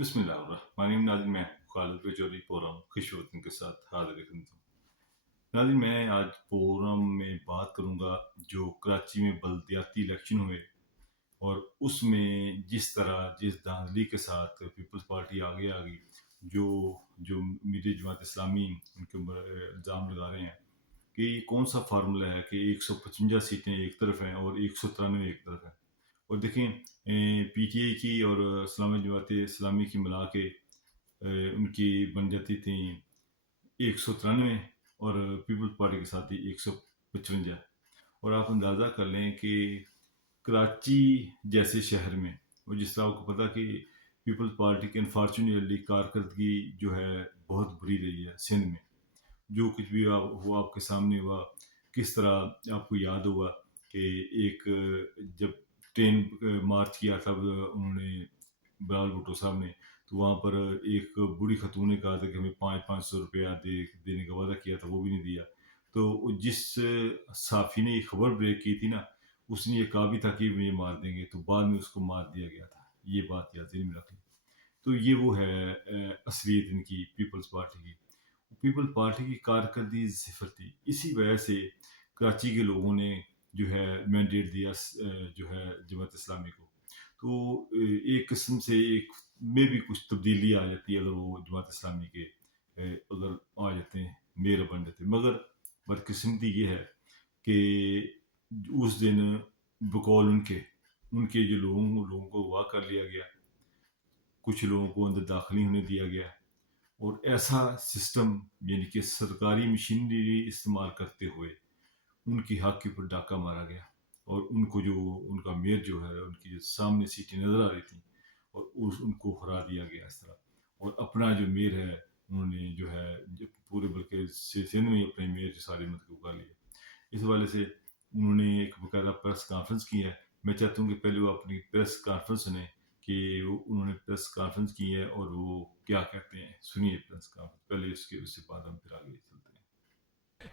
بسم اللہ الرحمن الرحیم۔ ناظرین، میں خالد بجوری پورم خوش وطن کے ساتھ حاضر خدمت ہوں۔ ناظرین، میں آج پورم میں بات کروں گا جو کراچی میں بلدیاتی الیکشن ہوئے اور اس میں جس طرح جس دھاندلی کے ساتھ پیپلز پارٹی آگے آ گئی، جو میری جماعت اسلامی ان کے اوپر الزام لگا رہے ہیں کہ یہ کون سا فارمولہ ہے کہ 155 سیٹیں ایک طرف ہیں اور 193 ایک طرف ہیں۔ اور دیکھیں، پی ٹی آئی کی اور اسلامی جماعت اسلامی کی ملا کے ان کی بن جاتی تھیں 193 اور پیپلز پارٹی کے ساتھ ہی 155۔ اور آپ اندازہ کر لیں کہ کراچی جیسے شہر میں، اور جس طرح آپ کو پتہ کہ پیپلز پارٹی کی انفارچونیٹلی کارکردگی جو ہے بہت بری رہی ہے سندھ میں، جو کچھ بھی ہوا آپ کے سامنے ہوا۔ کس طرح آپ کو یاد ہوا کہ ایک جب ٹرین مارچ کیا تھا انہوں نے بلال بھٹو صاحب نے، تو وہاں پر ایک بوڑھی خاتون نے کہا تھا کہ ہمیں 500 روپیہ دینے کا وعدہ کیا تھا، وہ بھی نہیں دیا۔ تو جس صحافی نے یہ خبر بریک کی تھی نا، اس نے یہ کہا بھی تھا کہ یہ مار دیں گے، تو بعد میں اس کو مار دیا گیا تھا۔ یہ بات یاد ذہن میں رکھ لیں۔ تو یہ وہ ہے اصلیت ان کی پیپلز پارٹی کی۔ پیپلز پارٹی کی کارکردگی صفر تھی، اسی وجہ سے کراچی کے لوگوں نے جو ہے مینڈیٹ دیا جو ہے جماعت اسلامی کو۔ تو ایک قسم سے ایک میں بھی کچھ تبدیلی آ جاتی ہے اگر وہ جماعت اسلامی کے اگر آ جاتے ہیں، میئر بن جاتے ہیں۔ مگر بدقسمتی یہ ہے کہ اس دن بقول ان کے جو لوگوں کو اغوا کر لیا گیا، کچھ لوگوں کو اندر داخل نہیں ہونے دیا گیا، اور ایسا سسٹم یعنی کہ سرکاری مشینری استعمال کرتے ہوئے ان کی حق کے اوپر ڈاکہ مارا گیا، اور ان کو جو ان کا میئر جو ہے، ان کی جو سامنے سیٹیں نظر آ رہی تھیں، اور ان کو ہرا دیا گیا اس طرح۔ اور اپنا جو میئر ہے انہوں نے جو ہے پورے بلکہ سندھ میں اپنے میئر سارے کو کر لیا۔ اس حوالے سے انہوں نے ایک باقاعدہ پریس کانفرنس کی ہے۔ میں چاہتا ہوں کہ پہلے وہ اپنی پریس کانفرنس سنیں کہ انہوں نے پریس کانفرنس کی ہے اور وہ کیا کہتے ہیں۔ سنیے پریس کانفرنس پہلے، اس کے بعد ہم پھر آگے چلتے ہیں۔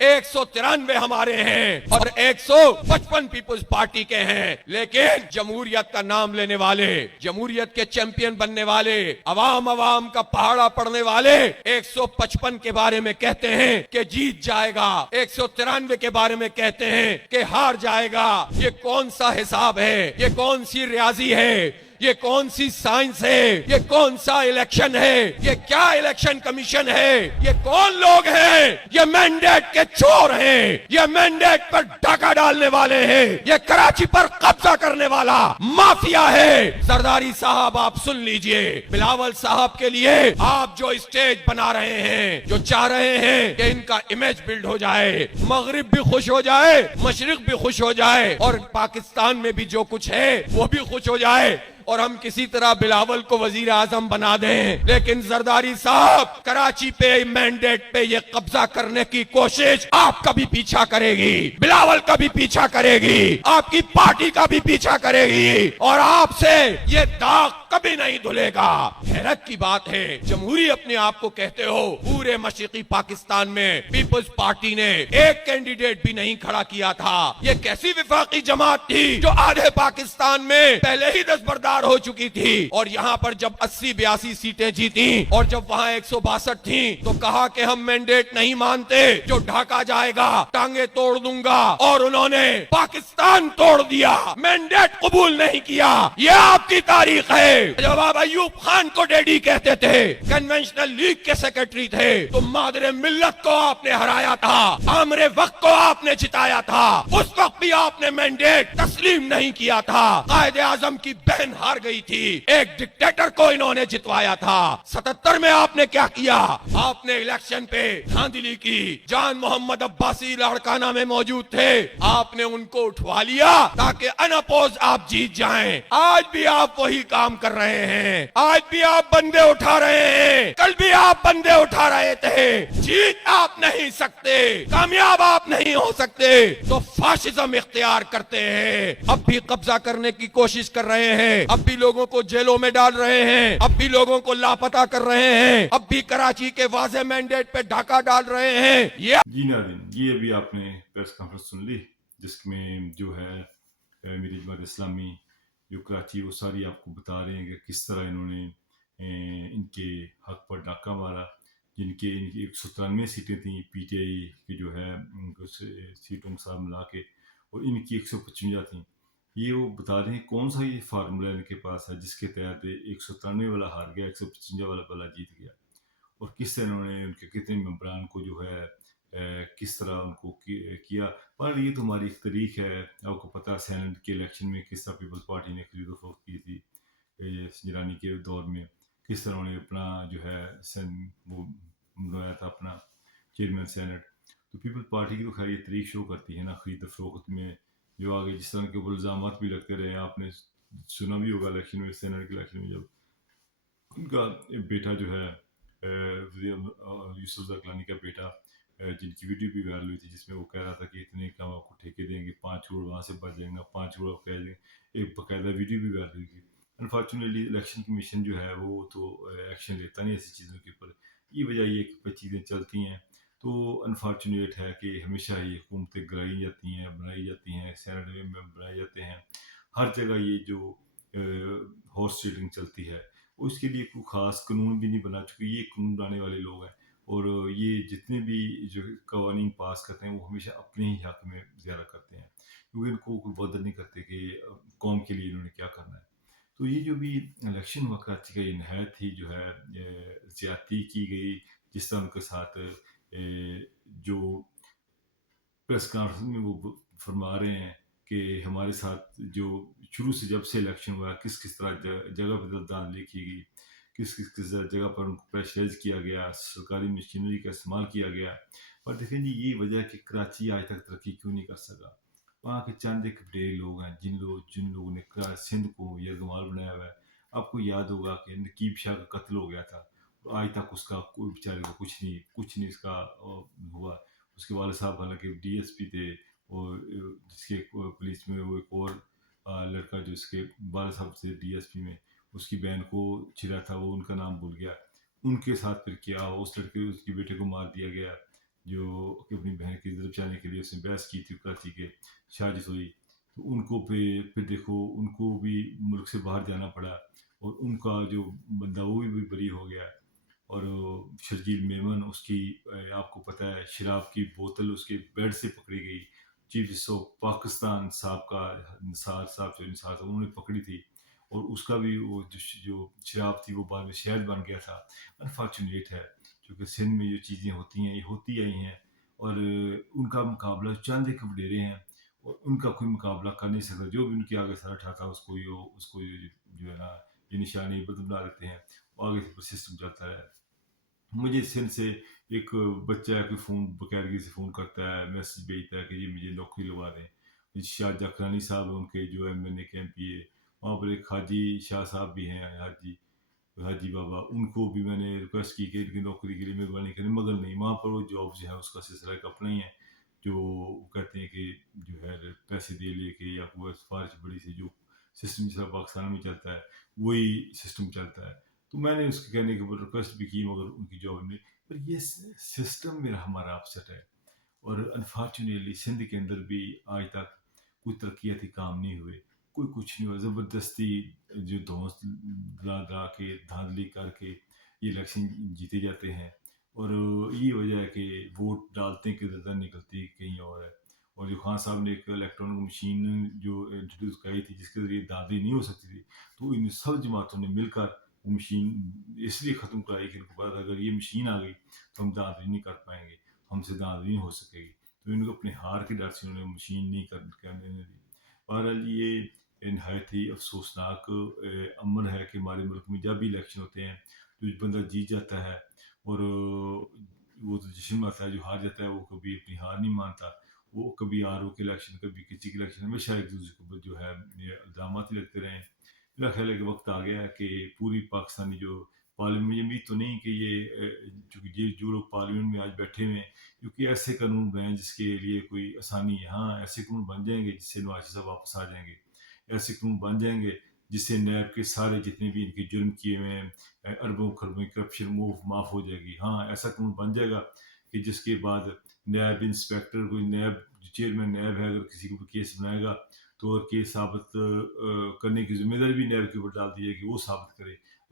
193 ہمارے ہیں اور 155 پیپلز پارٹی کے ہیں، لیکن جمہوریت کا نام لینے والے، جمہوریت کے چیمپئن بننے والے، عوام کا پہاڑا پڑنے والے 155 کے بارے میں کہتے ہیں کہ جیت جائے گا، 193 کے بارے میں کہتے ہیں کہ ہار جائے گا۔ یہ کون سا حساب ہے؟ یہ کون سی ریاضی ہے؟ یہ کون سی سائنس ہے؟ یہ کون سا الیکشن ہے؟ یہ کیا الیکشن کمیشن ہے؟ یہ کون لوگ ہیں؟ یہ مینڈیٹ کے چور ہیں، یہ مینڈیٹ پر ڈاکہ ڈالنے والے ہیں، یہ کراچی پر قبضہ کرنے والا مافیا ہے۔ زرداری صاحب آپ سن لیجئے، بلاول صاحب کے لیے آپ جو اسٹیج بنا رہے ہیں، جو چاہ رہے ہیں کہ ان کا امیج بلڈ ہو جائے، مغرب بھی خوش ہو جائے، مشرق بھی خوش ہو جائے، اور پاکستان میں بھی جو کچھ ہے وہ بھی خوش ہو جائے، اور ہم کسی طرح بلاول کو وزیر اعظم بنا دیں، لیکن زرداری صاحب کراچی پہ مینڈیٹ پہ یہ قبضہ کرنے کی کوشش آپ کا بھی پیچھا کرے گی، بلاول کا بھی پیچھا کرے گی، آپ کی پارٹی کا بھی پیچھا کرے گی، اور آپ سے یہ داغ کبھی نہیں دھلے گا۔ حیرت کی بات ہے، جمہوری اپنے آپ کو کہتے ہو، پورے مشرقی پاکستان میں پیپلز پارٹی نے ایک کینڈیڈیٹ بھی نہیں کھڑا کیا تھا۔ یہ کیسی وفاقی جماعت تھی جو آدھے پاکستان میں پہلے ہی دستبردار ہو چکی تھی، اور یہاں پر جب 80-82 سیٹیں جیتی اور جب وہاں 162 تھیں تو کہا کہ ہم مینڈیٹ نہیں مانتے، جو ڈھاکا جائے گا ٹانگیں توڑ دوں گا، اور انہوں نے پاکستان توڑ دیا، مینڈیٹ قبول نہیں کیا۔ یہ آپ کی تاریخ ہے۔ جب آپ ایوب خان کو ڈیڈی کہتے تھے، کنونشنل لیگ کے سیکرٹری تھے، تو مادر ملت کو آپ نے ہرایا تھا، عامر وقت کو آپ نے جتایا تھا، اس وقت بھی آپ نے مینڈیٹ تسلیم نہیں کیا تھا۔ قائد اعظم کی بہن ہار گئی تھی، ایک ڈکٹیٹر کو انہوں نے جتوایا تھا۔ 77 میں آپ نے کیا کیا؟ آپ نے الیکشن پہ دھاندلی کی، جان محمد عباسی لاڑکانہ میں موجود تھے، آپ نے ان کو اٹھوا لیا تاکہ اناپوز آپ جیت جائیں۔ آج بھی آپ وہی کام کر رہے ہیں، آج بھی آپ بندے اٹھا رہے ہیں، کل بھی آپ بندے اٹھا رہے تھے۔ جیت آپ نہیں سکتے، کامیاب آپ نہیں ہو سکتے، تو فاشزم اختیار کرتے ہیں، اب بھی قبضہ کرنے کی کوشش کر رہے ہیں، اب بھی لوگوں کو جیلوں میں ڈال رہے ہیں، اب بھی لوگوں کو لاپتہ کر رہے ہیں، اب بھی کراچی کے واضح مینڈیٹ پہ ڈاکہ ڈال رہے ہیں۔ جی ناظرین، یہ بھی آپ نے پریس کانفرنس سن لی، جس میں جو ہے میری جماعت اسلامی جو کراچی وہ ساری آپ کو بتا رہے ہیں کہ کس طرح انہوں نے ان کے حق پر ڈاکہ مارا، جن کی 193 سیٹیں تھیں پی ٹی آئی کی جو ہے سیٹوں کے ساتھ ملا کے، اور ان کی 155 تھیں. یہ وہ بتا رہے ہیں کون سا یہ فارمولا ان کے پاس ہے جس کے تحت 193 والا ہار گیا، 155 والا جیت گیا، اور کس طرح انہوں نے ان کے کتنے ممبران کو جو ہے کس طرح ان کو کیا. پر یہ تو ہماری ایک تاریخ ہے. آپ کو پتہ ہے سینٹ کے الیکشن میں کس طرح پیپلز پارٹی نے خرید و فروخت کی تھی سنجرانی کے دور میں، کس طرح انہوں نے اپنا جو ہے وہ بنایا تھا اپنا چیئرمین سینٹ. تو پیپل پارٹی کی تو خیر یہ تاریخ شو کرتی ہے نا خرید و فروخت میں، جو آگے جس طرح کے الزامات بھی لگتے رہے. آپ نے سنا بھی ہوگا الیکشن میں، سینٹ کے الیکشن میں، جب ان کا بیٹا جو ہے یوسف زرقلانی کا بیٹا، جن کی ویڈیو بھی وائرل ہوئی تھی جس میں وہ کہہ رہا تھا کہ اتنے کام آپ کو ٹھیکے دیں گے، 5 کروڑ وہاں سے بچ جائیں گا، 5 کروڑ آپ کہہ دیں. ایک باقاعدہ ویڈیو بھی وائرل ہوئی تھی. انفارچونیٹلی الیکشن کمیشن جو ہے وہ تو ایکشن لیتا نہیں ایسی چیزوں کے اوپر. یہ وجہ یہ کہ چیزیں چلتی ہیں. تو انفارچونیٹ ہے کہ ہمیشہ یہ حکومتیں گرائی جاتی ہیں، بنائی جاتی ہیں، سینٹ میں بنائے جاتے ہیں. ہر جگہ یہ جو ہارس ٹریڈنگ چلتی ہے، اس کے لیے کوئی خاص قانون بھی نہیں بنا چکے. یہ قانون بنانے والے لوگ ہیں، اور یہ جتنے بھی جو قوانین پاس کرتے ہیں وہ ہمیشہ اپنے ہی حق میں زیادہ کرتے ہیں، کیونکہ ان کو کوئی بادر نہیں کرتے کہ قوم کے لیے انہوں نے کیا کرنا ہے. تو یہ جو بھی الیکشن ہوا کراچی کا، یہ نہایت ہی جو ہے زیادتی کی گئی. جس طرح ان کے ساتھ جو پریس کانفرنس میں وہ فرما رہے ہیں کہ ہمارے ساتھ جو شروع سے جب سے الیکشن ہوا کس کس طرح جگہ پہ دھاندلی کی گئی، کس جگہ پر ان کو پریشرائز کیا گیا، سرکاری مشینری کا استعمال کیا گیا. پر دیکھیں جی یہ وجہ ہے کہ کراچی آج تک ترقی کیوں نہیں کر سکا. وہاں کے چند ایک بڑے لوگ ہیں جن لوگوں نے سندھ کو یرغمال بنایا ہوا ہے. آپ کو یاد ہوگا کہ نقیب شاہ کا قتل ہو گیا تھا، آج تک اس کا کوئی بیچارے کو کچھ نہیں اس کا ہوا. اس کے والد صاحب حالانکہ ڈی ایس پی تھے، اور جس کے پولیس میں وہ ایک اور لڑکا جو اس کے والد صاحب سے ڈی ایس پی میں اس کی بہن کو چھڑا تھا، وہ ان کا نام بھول گیا. ان کے ساتھ پھر کیا اس لڑکے اس کے بیٹے کو مار دیا گیا جو کہ اپنی بہن کی ضرب چاہنے کے لیے اس نے بحث کی تھی کراچی کے شاہجی ہوئی. تو ان کو پھر دیکھو ان کو بھی ملک سے باہر جانا پڑا، اور ان کا جو بندہ وہ بھی بری ہو گیا. اور شرجیل میمن اس کی آپ کو پتہ ہے شراب کی بوتل اس کے بیڈ سے پکڑی گئی. چیف جسٹس آف پاکستان صاحب کا نثار صاحب انہوں نے پکڑی تھی، اور اس کا بھی وہ جو شراب تھی وہ بعد میں شہد بن گیا تھا. انفارچونیٹ ہے کیونکہ سندھ میں جو چیزیں ہوتی ہیں یہ ہوتی آئی ہیں، اور ان کا مقابلہ چند ایک وڈیرے ہیں، اور ان کا کوئی مقابلہ کر نہیں سکتا. جو بھی ان کے آگے سر اٹھاتا اس کو جو ہے نا یہ نشانی بدلا دیتے ہیں، آگے سے سسٹم چلتا ہے. مجھے سندھ سے ایک بچہ ہے کہ فون بقیرگی سے فون کرتا ہے، میسج بھیجتا ہے کہ یہ مجھے نوکری لگوا دیں. شاہ جکرانی صاحب ان کے جو ایم این اے کے ایم پی اے، وہاں پر ایک حاجی شاہ صاحب بھی ہیں، حاجی بابا، ان کو بھی میں نے ریکویسٹ کی کہ ان کی نوکری کے لیے مہربانی کریں، مگر نہیں. وہاں پر وہ جاب جو ہے اس کا سلسلہ ایک اپنا ہی ہے، جو کہتے ہیں کہ جو ہے پیسے دے لے کے یا کوئی سفارش بڑی سے جو سسٹم جس طرح پاکستان میں چلتا ہے وہی سسٹم چلتا ہے. تو میں نے اس کے کہنے کے اوپر ریکویسٹ بھی کی مگر ان کی جاب نہیں. پر یہ سسٹم میرا ہمارا اپسٹ ہے، اور انفارچونیٹلی سندھ کے اندر بھی آج تک کوئی ترقیاتی کام نہیں ہوئے، کوئی کچھ نہیں ہوا. زبردستی جو دوست لا کے دھاندلی کر کے یہ الیکشن جیتے جاتے ہیں، اور یہ وجہ ہے کہ ووٹ ڈالتے کہ نظر نکلتی کہیں اور ہے. اور جو خان صاحب نے ایک الیکٹرانک مشین جو انٹروڈیوس کرائی تھی جس کے ذریعے دھاندلی نہیں ہو سکتی تھی، تو ان سب جماعتوں نے مل کر وہ مشین اس لیے ختم کرائی کہ ان کو پتا تھا اگر یہ مشین آ گئی تو ہم دھاندلی نہیں کر پائیں گے، ہم سے دھاندلی نہیں ہو سکے گی. تو ان کو اپنے ہار کے ڈر سے انہوں نے مشین نہیں کرنے دی. بہرحال یہ نہایت ہی افسوسناک عمل ہے کہ ہمارے ملک میں جب بھی الیکشن ہوتے ہیں تو بندہ جیت جاتا ہے، اور وہ تو جشن آتا ہے، جو ہار جاتا ہے وہ کبھی اپنی ہار نہیں مانتا. وہ کبھی آر او کے الیکشن، کبھی کسی کے الیکشن، ہمیشہ ایک دوسرے کے اوپر جو ہے یہ الزامات ہی لگتے رہے. میرا خیال ہے کہ وقت آ گیا ہے کہ پوری پاکستانی جو پارلیمنٹ، یہ بھی تو نہیں کہ یہ جو لوگ پارلیمنٹ میں آج بیٹھے ہوئے ہیں کیونکہ ایسے قانون بنائیں جس کے لیے کوئی آسانی ہے. ہاں ایسے قانون بن جائیں گے جس سے نواز شریف صاحب واپس آ جائیں گے، ایسے قانون بن جائیں گے جس سے نیب کے سارے جتنے بھی ان کے جرم کیے ہوئے ہیں اربوں خربوں کرپشن معاف ہو جائے گی. ہاں ایسا قانون بن جائے گا کہ جس کے بعد نیب انسپیکٹر، کوئی نیب چیئرمین نیب ہے، اگر کسی کو کیس بنائے گا تو کیس ثابت کرنے کی ذمہ داری بھی نیب کے اوپر ڈال دی جائے گی، وہ ثابت کرے.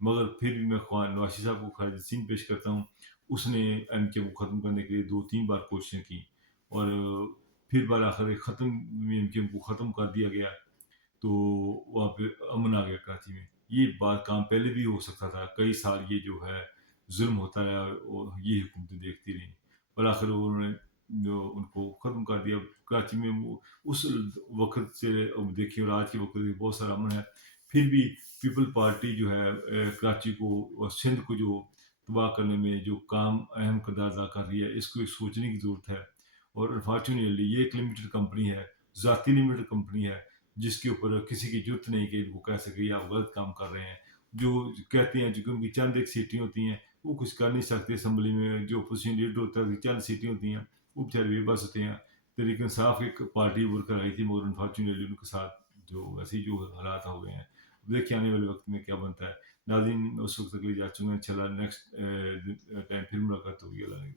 مگر پھر بھی میں خواہاں نوازی صاحب کو خراج تحسین پیش کرتا ہوں. اس نے ایم کیو کو ختم کرنے کے لیے 2-3 بار کوششیں کی اور پھر بالآخر ختم ایم کیو کو ختم کر دیا گیا تو وہاں پہ امن آ گیا کراچی میں. یہ بات کام پہلے بھی ہو سکتا تھا. کئی سال یہ جو ہے ظلم ہوتا رہا اور یہ حکومتیں دیکھتی رہیں. بالآخر انہوں نے جو ان کو ختم کر دیا. کراچی میں اس وقت سے دیکھیے اور آج کے وقت میں بہت سارا امن ہے. پھر بھی پیپل پارٹی جو ہے کراچی کو اور سندھ کو جو تباہ کرنے میں جو کام اہم کردار ادا کر رہی ہے اس کو سوچنے کی ضرورت ہے. اور انفارچونیٹلی یہ ایک لمیٹڈ کمپنی ہے, ذاتی لمیٹڈ کمپنی ہے, جس کے اوپر کسی کی ضرورت نہیں کہ ان کو کہہ سکے یہ آپ غلط کام کر رہے ہیں. جو کہتے ہیں جو ان کی چند ایک سیٹیں ہوتی ہیں وہ کچھ کر نہیں سکتے. اسمبلی میں جو اپوزیشن لیڈر ہوتا ہے چند سیٹیں ہوتی ہیں وہ بیچارے بے بس ہوتے ہیں. تحریک انصاف ایک پارٹی ابھر کر آئی تھی مگر انفارچونیٹلی ان کے ساتھ جو ویسے جو حالات ہو گئے ہیں. دیکھیں آنے والے وقت میں کیا بنتا ہے. ناظرین اس وقت تک لیے جا چکے ہیں. انشاءاللہ نیکسٹ ٹائم پھر ملاقات ہوگی. اللہ نے